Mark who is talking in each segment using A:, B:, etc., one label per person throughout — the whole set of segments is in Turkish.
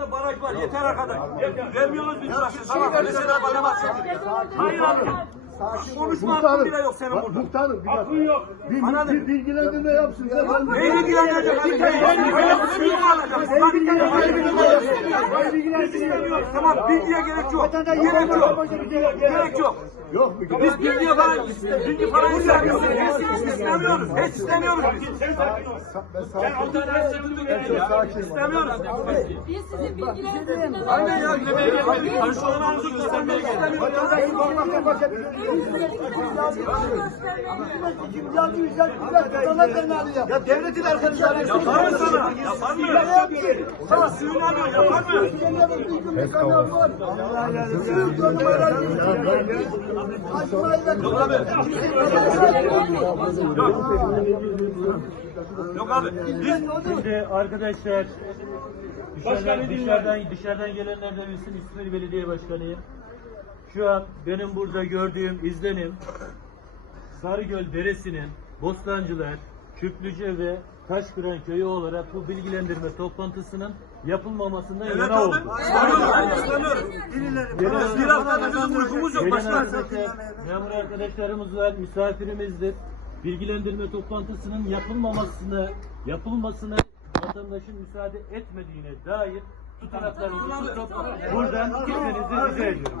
A: da baraj var. Yeter arkadaş. Vermiyoruz biz burası. Tamam. Mesela bakamazsın. Hayır abi. Konuşma hakkın bile yok senin burada.
B: Muhtarım bir dakika. yok. Bir,
A: Bana ne?
B: bir bilgilendirme yapsın. Sen ben
A: Neyi ilgilendirecek abi? Neyi ilgilendirecek? Tamam bilgiye gerek yok. Gerek yok. Gerek yok.
B: Yok bir
A: Biz bilgiye falan bilgi falan istemiyoruz. Hiç istemiyoruz. Hiç istemiyoruz biz.
B: Ben sakin. Sakin.
A: İstemiyoruz.
C: Biz sizi bilgilendirmeden
A: Aynen ya. Karışmalarımızı göstermeye geldik.
B: Ya devletin arkadaşları.
A: Yapar mı sana? Yapar mı? Sana suyunu alıyor. Yapar mı? Yok abi. Yok abi.
D: Şimdi arkadaşlar dışarıdan, dışarıdan, dışarıdan gelenler de bilsin İsmail Belediye Başkanıyım. Şu an benim burada gördüğüm izlenim Sarıgöl Deresi'nin Bostancılar, Küplüce ve Taşkıran köyü olarak bu bilgilendirme toplantısının yapılmamasında
A: Evet
D: yana oldu.
A: İstemiyoruz. İstemiyoruz. Bir haftada bizim uykumuz yok.
D: Arkadaşlar, memur arkadaşlarımız var, misafirimizdir. Bilgilendirme toplantısının yapılmamasını, yapılmasına vatandaşın müsaade etmediğine dair tutanaklarımızı tutup buradan gitmenizi rica ediyorum.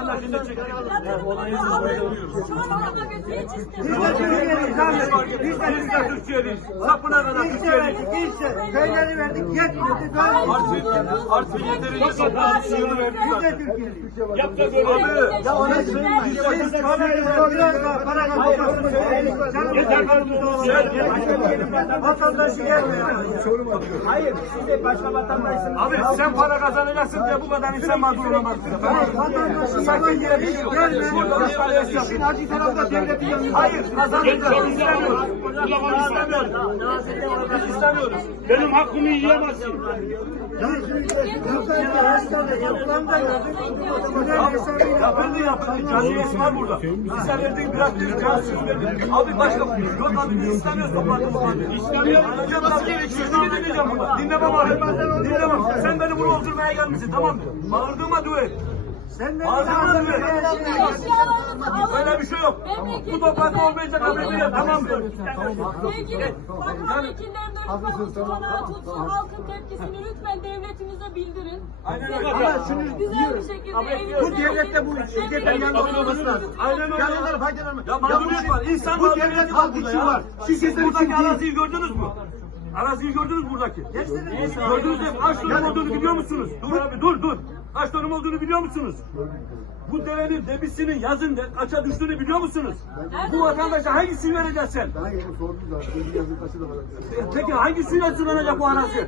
D: olayımız böyle.
A: Biz de. Sapına kadar Türkiye'liyiz.
B: Köyleri verdik yetmedi.
A: Artvin yeterince sapına suyunu verdik böyle. Abi,
B: Ya ona. Biz para kazanıyoruz. Yeter Vatandaşı başka vatandaşın.
A: Abi sen para kazanacaksın diye bu kadar insan mağdur olamaz.
B: Vatandaşın
A: Burada bir tane ev yapıldı.
B: İşin acı tarafta devletin yanıyor.
A: Hayır kazanacağız. İstemiyoruz. İstemiyoruz. İstemiyoruz.
E: Benim hakkımı yiyemezsin.
A: Yapıldı yapıldı. Canlı yayın var burada. İnsan verdik bıraktık. Abi başka yok abi biz istemiyoruz toplantı toplantı. İstemiyoruz. Anlayacağım nasıl geçiyor. Dinleyeceğim burada. Dinle baba. Dinle baba. Sen beni buraya oturmaya gelmişsin tamam mı? Bağırdığıma dua et.
B: Sen de
A: Bağırdığıma dua et. Öyle bir şey yok. Bu toplantı olmayacak haberi yok tamam mı?
C: Sevgili bakan vekillerden lütfen tutanağı tutsun. Halkın tepkisini lütfen devletimize bildirin.
A: Aynen öyle.
B: Ama şunu
C: Güzel bir şekilde
B: Bu devlette bu şirketin yanında olması lazım.
A: Aynen öyle.
B: Yanından faydalanmak.
A: Ya mağduriyet var. İnsan
B: Bu devlet
A: var
B: halk için var. Şirketler için değil.
A: araziyi gördünüz mü? Araziyi gördünüz mü buradaki? Gördünüz mü? Dönüm olduğunu biliyor musunuz? Dur abi dur dur. Kaç dönüm olduğunu biliyor musunuz? Bu derenin debisinin yazın de kaça düştüğünü biliyor musunuz? Bu vatandaşa hangi suyu vereceksin?
B: Ben yeni sordum zaten. Bir yazı taşı da var.
A: Peki hangi suyla sulanacak bu arazi?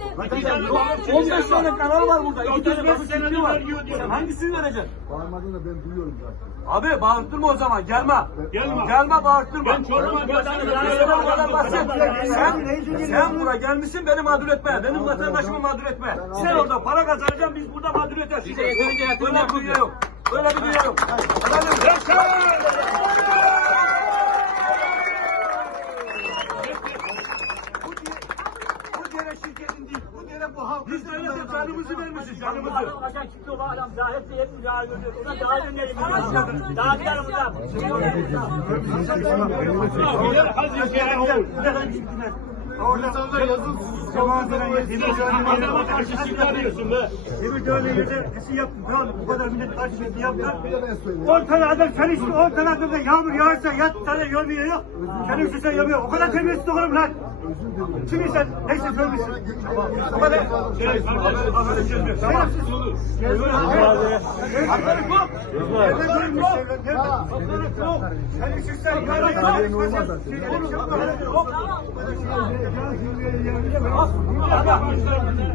A: 15 tane kanal var burada. 2 tane balık çiftliği var. Sen hangi suyu vereceksin?
B: Bağırmadığını ben duyuyorum zaten.
A: Abi bağırttırma o zaman gelme.
E: Gelme.
A: Gelme bağırttırma.
E: Ben Çorum'a.
A: Sen. Sen, sen buraya gelmişsin beni mağdur etme. Benim vatandaşımı mağdur etme. Sen orada para kazanacaksın biz burada mağduriyet yaşayacağız. Öyle bir dünya yok. Öyle bir dünya yok. Efendim?
B: Bu dere şirketin değil. Bu dere bu halkın.
A: Biz öyle canımızı vermişiz canımızı.
E: Kaçan çıktı o adam daha hepsi hep daha gönderiyor. Ona daha gönderelim. Daha bir tane burada.
B: Orada yazın.
E: Adama karşı çıkarıyorsun be.
B: Demir dövmeyle kesi yaptım. Tamam? Bu kadar millet kesi yaptı. 10 tane adam çalıştı. 10 tane adamda yağmur yağarsa yat tane görmüyor yok. Kendi üstüne yapıyor. O kadar terbiyesiz olurum lan. Kim sen? Neyse söylemişsin. O kadar. Sen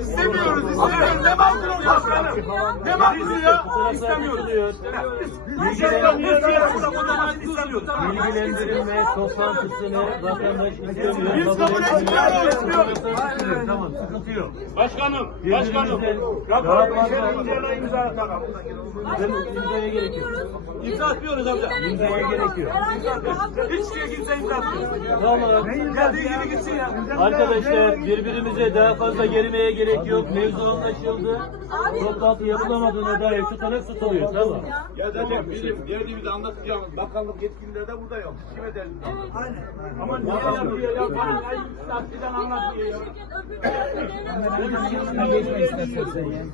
A: İstemiyoruz. Abi ne mağdur başkanım? Ne mağdur ya? İstemiyoruz.
D: tutuluyor. Bilgilendirme toplantısını vatandaş istemiyor.
A: Biz kabul etmiyoruz.
D: Tamam sıkıntı yok.
A: Başkanım,
D: başkanım. Fazla
A: imzala imza atalım.
D: imzaya gerek yok.
A: İmza atmıyoruz amca.
D: İmzaya gerek yok.
A: Hiç kimse imza atmıyor.
D: Tamam.
A: Geldiği gibi gitsin ya.
D: Arkadaşlar birbirimize daha fazla gerilmeye gerek yok. Mevzu anlaşıldı. Toplantı yapılamadığına dair tutanak tutuluyor. Tamam.
A: Ya zaten bizim derdimizi anlatacağımız bakanlık yetkilileri de burada yok. Biz kime derdimiz? Ama niye yapıyor ya? Bana ay taksiden anlatmıyor ya.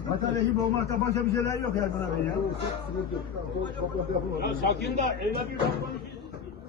B: Vatan ekibi olmakta başka bir şeyler yok yani bana ya.
A: Ya sakin de evde bir bak konuşuyor.